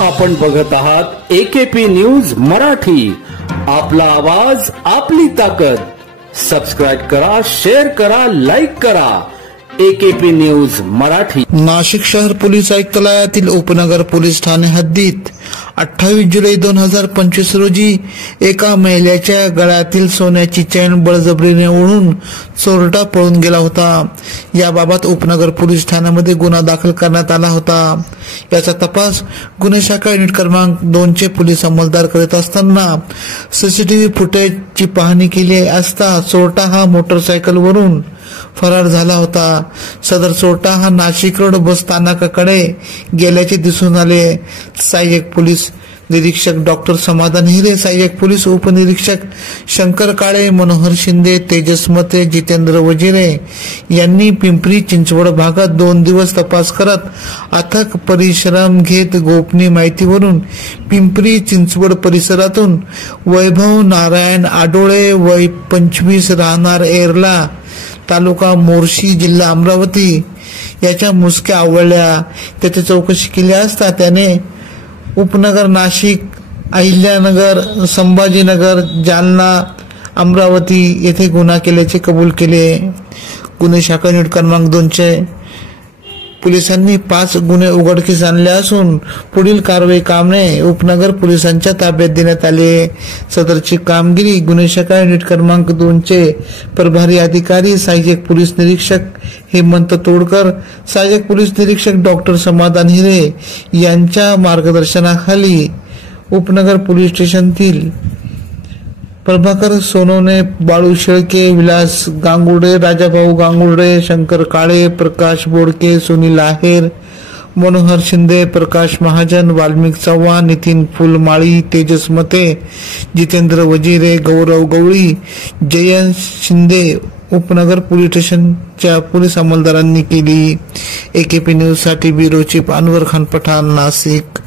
आपण बघत आहात AKP न्यूज मराठी। आपला आवाज आपली ताकद। सबस्क्राइब करा, शेअर करा, लाईक करा। AKP news Marathi. नाशिक शहर पोलीस आयुक्तालयातील उपनगर पोलीस ठाणे हद्दीत 28 जुलै 2025 रोजी एका महिलेच्या गळ्यातील सोन्याची चेन बळजबरीने ओढून चोरटा पळून गेला होता। याबाबत उपनगर पोलीस ठाण्यामध्ये गुन्हा दाखल करण्यात आला होता। याचा तपास गुन्हे शाखा युनिट क्रमांक 2 चे पोलीस अंमलदार करत असताना सीसीटीव्ही फुटेजची पाहणी केली असता चोरटा हा मोटरसायकलवरून फरार झाला होता। सदर चोरटा हा नाशिक रोड बस स्थानकाकडे गेल्याचे दिसून आले। सहाय्यक पोलीस निरीक्षक डॉक्टर समाधान हिरे, सहाय्यक पोलीस उपनिरीक्षक शंकर काळे, मनोहर शिंदे, तेजस मते, जितेंद्र वजिरे यांनी पिंपरी चिंचवड भागात 2 दिवस तपास करत अथक परिश्रम घेत गोपनीय माहितीवरून पिंपरी चिंचवड परिसरातून वैभव नारायण आडोळे वय 25 राहणार एरला तालुका मोर्शी जिल्हा अमरावती याच्या मुसक्या आवळल्या। त्याची चौकशी केली असता त्याने उपनगर, नाशिक, अहिल्यानगर, संभाजीनगर, जालना, अमरावती येथे गुन्हा केल्याचे कबूल केले। गुन्हे शाखा युनिट क्रमांक 2 चे पोलिसांनी 5 गुन्हे उघडकीस आणले असून पुढील कारवाई कामने उपनगर पोलिसांच्या ताब्यात देण्यात आले। सदरची कामगिरी गुन्हे शाखा युनिट क्रमांक 2 चे प्रभारी अधिकारी सहाय्यक पोलीस निरीक्षक हेमंत तोडकर, सहाय्यक पोलीस निरीक्षक डॉक्टर समाधान हिरे यांच्या मार्गदर्शनाखाली उपनगर पोलीस स्टेशनतील प्रभाकर सोनवणे, बाळू शेळके, विलास गांगुर्डे, राजाभाऊ गांगुर्डे, शंकर काळे, प्रकाश बोडके, सुनील आहेर, मनोहर शिंदे, प्रकाश महाजन, वाल्मिक चव्हाण, नितीन फुलमाळी, तेजस मते, जितेंद्र वजिरे, गौरव गवळी, जयंत शिंदे उपनगर पोलीस स्टेशनच्या पोलीस अंमलदारांनी केली। AKP न्यूज साठी ब्युरो चीफ अनवर खान पठाण, नाशिक।